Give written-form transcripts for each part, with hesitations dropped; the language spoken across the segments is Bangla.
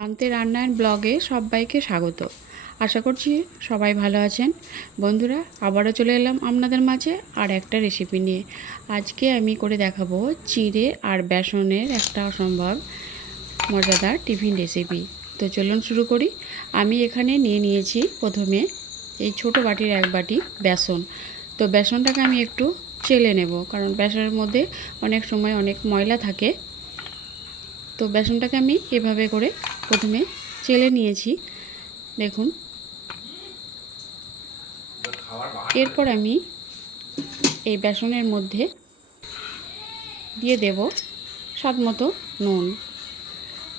শান্তি রান্নার ব্লগে সবাইকে স্বাগত। আশা করছি সবাই ভালো আছেন। বন্ধুরা, আবারও চলে এলাম আপনাদের মাঝে আর একটা রেসিপি নিয়ে। আজকে আমি করে দেখাবো চিড়ে আর বেসনের একটা অসম্ভব মজাদার টিফিন রেসিপি। তো চলুন শুরু করি। আমি এখানে নিয়ে নিয়েছি প্রথমে এই ছোট বাটির এক বাটি বেসন। তো বেসনটাকে আমি একটু চেলে নেব, কারণ বেসনের মধ্যে অনেক সময় অনেক ময়লা থাকে। তো বেসনটাকে আমি এভাবে করে প্রথমে চেলে নিয়েছি, দেখুন। এরপর আমি এই বেসনের মধ্যে দিয়ে দেব স্বাদ মতো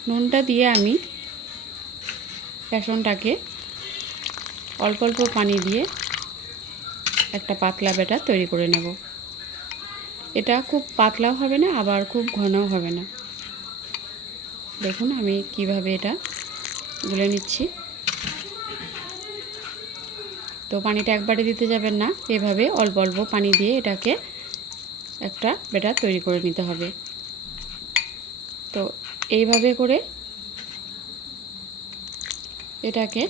নুনটা দিয়ে আমি বেসনটাকে অল্প অল্প পানি দিয়ে একটা পাতলা ব্যাটার তৈরি করে নেব। এটা খুব পাতলাও হবে না, আবার খুব ঘনও হবে না। দেখুন আমি কিভাবে এটা গুলে নিচ্ছি। তো পানিটা একবারে দিতে যাবেন না, এভাবে অল্প অল্প পানি দিয়ে এটাকে একটা ব্যাটার তৈরি করে নিতে হবে। তো এইভাবে করে এটাকে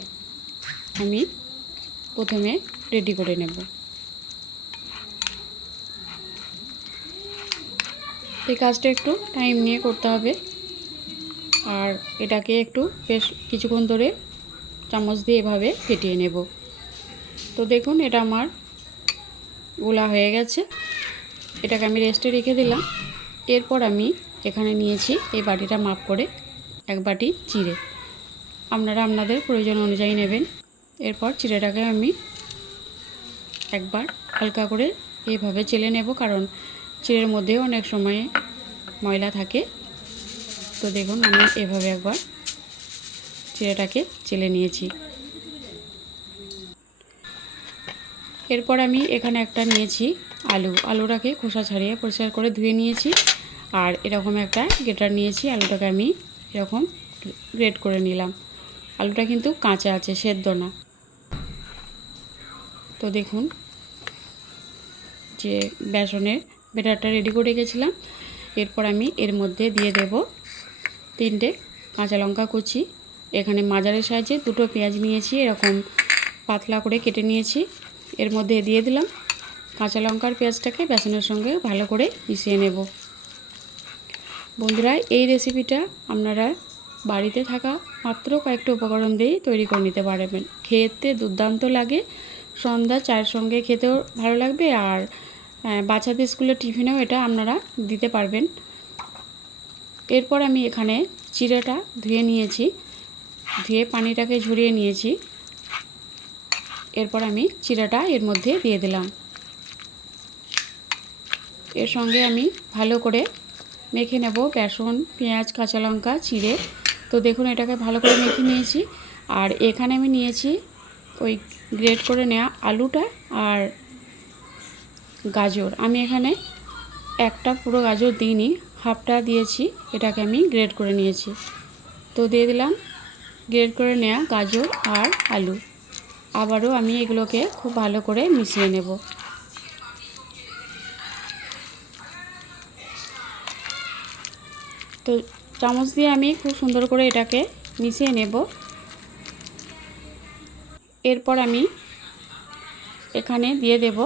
আমি প্রথমে রেডি করে নেব। এই কাজটা একটু টাইম নিয়ে করতে হবে, আর এটাকে একটু বেশ কিছুক্ষণ ধরে চামচ দিয়ে এভাবে ফেটিয়ে নেব। তো দেখুন এটা আমার গোলা হয়ে গেছে। এটাকে আমি রেস্টে রেখে দিলাম। এরপর আমি এখানে নিয়েছি এই বাটিটা মাপ করে এক বাটি চিড়ে। আপনারা আপনাদের প্রয়োজন অনুযায়ী নেবেন। এরপর চিড়েটাকে আমি একবার হালকা করে এইভাবে চেলে নেব, কারণ চিড়ের মধ্যেও অনেক সময় ময়লা থাকে। তো দেখুন আমি এভাবে একবার চিড়েটাকে চেলে নিয়েছি। এরপর আমি এখানে একটা নিয়েছি আলুটাকে খোসা ছাড়িয়ে পরিষ্কার করে ধুয়ে নিয়েছি। আর এরকম একটা গ্রেটার নিয়েছি, আলুটাকে আমি এরকম গ্রেট করে নিলাম। আলুটা কিন্তু কাঁচা আছে, সেদ্ধ না। তো দেখুন যে বেসনের ব্যাটারটা রেডি করে রেখেছিলাম। এরপর আমি এর মধ্যে দিয়ে দেব 3টে কাঁচা লঙ্কা কুচি। এখানে মাঝারি সাইজে 2টো পেঁয়াজ নিয়েছি, এরকম পাতলা করে কেটে নিয়েছি। এর মধ্যে দিয়ে দিলাম কাঁচা লঙ্কার পেঁয়াজটাকে বেসনের সঙ্গে ভালো করে মিশিয়ে নেব। বন্ধুরা, এই রেসিপিটা আপনারা বাড়িতে থাকা মাত্র কয়েকটা উপকরণ দিয়েই তৈরি করে নিতে পারবেন। খেতে দুর্দান্ত লাগে, সন্ধ্যা চায়ের সঙ্গে খেতেও ভালো লাগবে, আর বাচ্চাদের স্কুলের টিফিনেও এটা আপনারা দিতে পারবেন। এরপর আমি এখানে চিড়েটা ধুয়ে নিয়েছি, ধুয়ে পানিটাকে ঝরিয়ে নিয়েছি। এরপর আমি চিড়েটা এর মধ্যে দিয়ে দিলাম। এর সঙ্গে আমি ভালো করে মেখে নেব বেসন, পেঁয়াজ, কাঁচা লঙ্কা, চিড়ে। তো দেখুন এটাকে ভালো করে মেখে নিয়েছি। আর এখানে আমি নিয়েছি ওই গ্রেট করে নেওয়া আলুটা আর গাজর। আমি এখানে একটা পুরো গাজর দিইনি, হাফটা দিয়েছি। এটাকে আমি গ্রেট করে নিয়েছি। তো দিয়ে দিলাম গ্রেট করে নেওয়া গাজর আর আলু। আবারও আমি এগুলোকে খুব ভালো করে মিশিয়ে নেব। তো চামচ দিয়ে আমি খুব সুন্দর করে এটাকে মিশিয়ে নেব। এরপর আমি এখানে দিয়ে দেব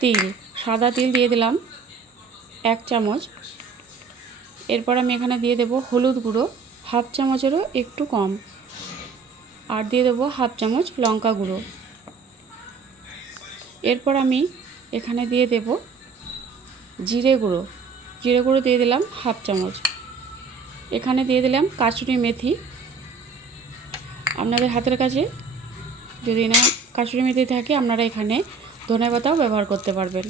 তিল, সাদা তিল দিয়ে দিলাম 1 চামচ। এরপর আমি এখানে দিয়ে দেব হলুদ গুঁড়ো হাফ চামচেরও একটু কম, আর দিয়ে দেব হাফ চামচ লঙ্কা গুঁড়ো। এরপর আমি এখানে দিয়ে দেব জিরে গুঁড়ো দিয়ে দিলাম হাফ চামচ। এখানে দিয়ে দিলাম কাসুরি মেথি। আপনাদের হাতের কাছে যদি না কাসুরি মেথি থাকে, আপনারা এখানে ধনেপাতাও ব্যবহার করতে পারবেন।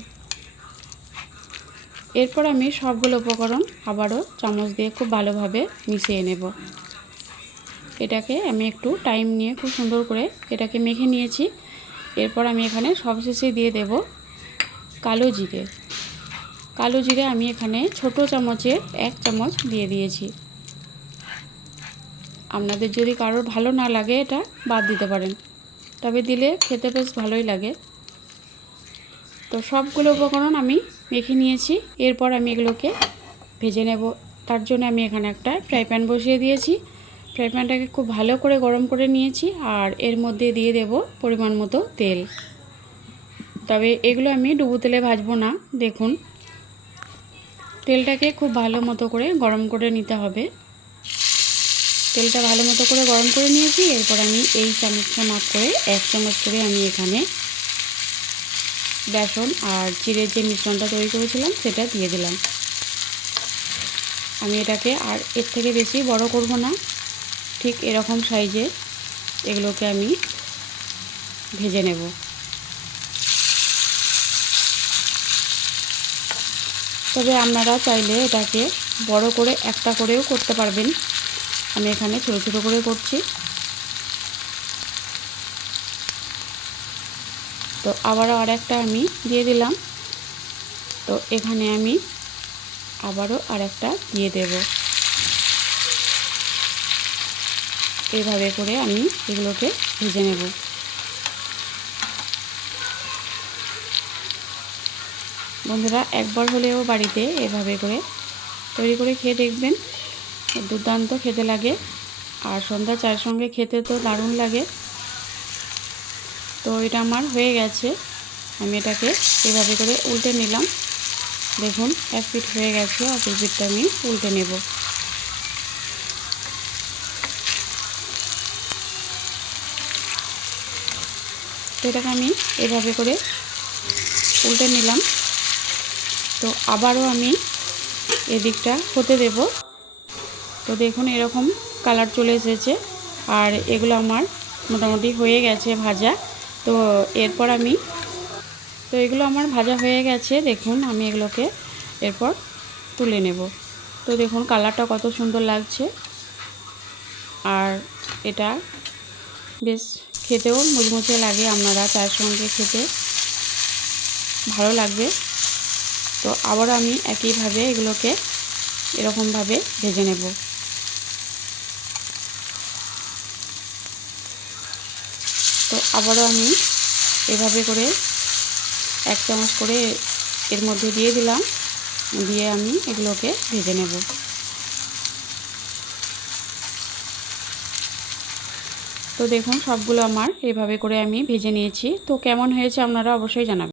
এরপর আমি সবগুলো উপকরণ আবারও চামচ দিয়ে খুব ভালোভাবে মিশিয়ে নেব। এটাকে আমি একটু টাইম নিয়ে খুব সুন্দর করে এটাকে মেখে নিয়েছি। এরপর আমি এখানে সবশেষে দিয়ে দেব কালো জিরে আমি এখানে ছোট চামচের 1 চামচ দিয়ে দিয়েছি। আপনাদের যদি কারোর ভালো না লাগে এটা বাদ দিতে পারেন, তবে দিলে খেতে বেশ ভালোই লাগে। তো সবগুলো উপকরণ আমি মেখে নিয়েছি। এরপর আমি এগুলোকে ভেজে নেব তার জন্য আমি এখানে একটা ফ্রাই প্যান বসিয়ে দিয়েছি। ফ্রাই প্যানটাকে খুব ভালো করে গরম করে নিয়েছি আর এর মধ্যে দিয়ে দেব পরিমাণ মতো তেল। তবে এগুলো আমি ডুবো তেলে ভাজবো না। দেখুন তেলটাকে খুব ভালো মতো করে গরম করে নিতে হবে। তেলটা ভালো মতো করে গরম করে নিয়েছি। এরপর আমি এই চামচটা মাপ করে 1 চামচ করে আমি এখানে বেসন আর চিড়ের যে মিশ্রণটা তৈরি করেছিলাম সেটা দিয়ে দিলাম। আমি এটাকে আর এর থেকে বেশি বড় করব না, ঠিক এরকম সাইজে এগুলোকে আমি ভেজে নেব। তবে আপনারা চাইলে এটাকে বড় করে একটা করেও করতে পারবেন। আমি এখানে ছোট ছোট করে করছি। তো আবারও আরেকটা আমি দিয়ে দিলাম। তো এখানে আমি আবারও আরেকটা দিয়ে দেব। এইভাবে করে আমি এগুলোকে ভেজে নেব। বন্ধুরা একবার হলেও বাড়িতে এভাবে করে তৈরি করে খেয়ে দেখবেন, দুর্দান্ত খেতে লাগে। আর সন্ধ্যা চায়ের সঙ্গে খেতে তো দারুণ লাগে। তো এটা আমার হয়ে গেছে। আমি এটাকে এভাবে করে উল্টে নিলাম। দেখুন এক পিঠ হয়ে গেছে, অপর পিঠটা আমি উল্টে নেব। তো এটাকে আমি এভাবে করে উল্টে নিলাম। তো আবারও আমি এদিকটা হতে দেব। তো দেখুন এরকম কালার চলে এসেছে আর এগুলো আমার মোটামুটি হয়ে গেছে ভাজা। তো এরপর আমি এগুলো আমার ভাজা হয়ে গেছে। দেখুন আমি এগুলোকে এরপর তুলে নেব। তো দেখুন কালারটা কত সুন্দর লাগছে আর এটা বেশ খেতেও মুচমুচে লাগে। আপনারা চায়ের সঙ্গে খেতে ভালো লাগবে। তো আবারও আমি একইভাবে এগুলোকে এরকমভাবে ভেজে নেব। তো আবারও আমি এভাবে করে 1 চামচ করে এর মধ্যে দিয়ে দিলাম, দিয়ে আমি এগুলোকে ভেজে নেব। তো দেখুন সবগুলো আমার এভাবে করে আমি ভেজে নিয়েছি। তো কেমন হয়েছে আপনারা অবশ্যই জানাবেন।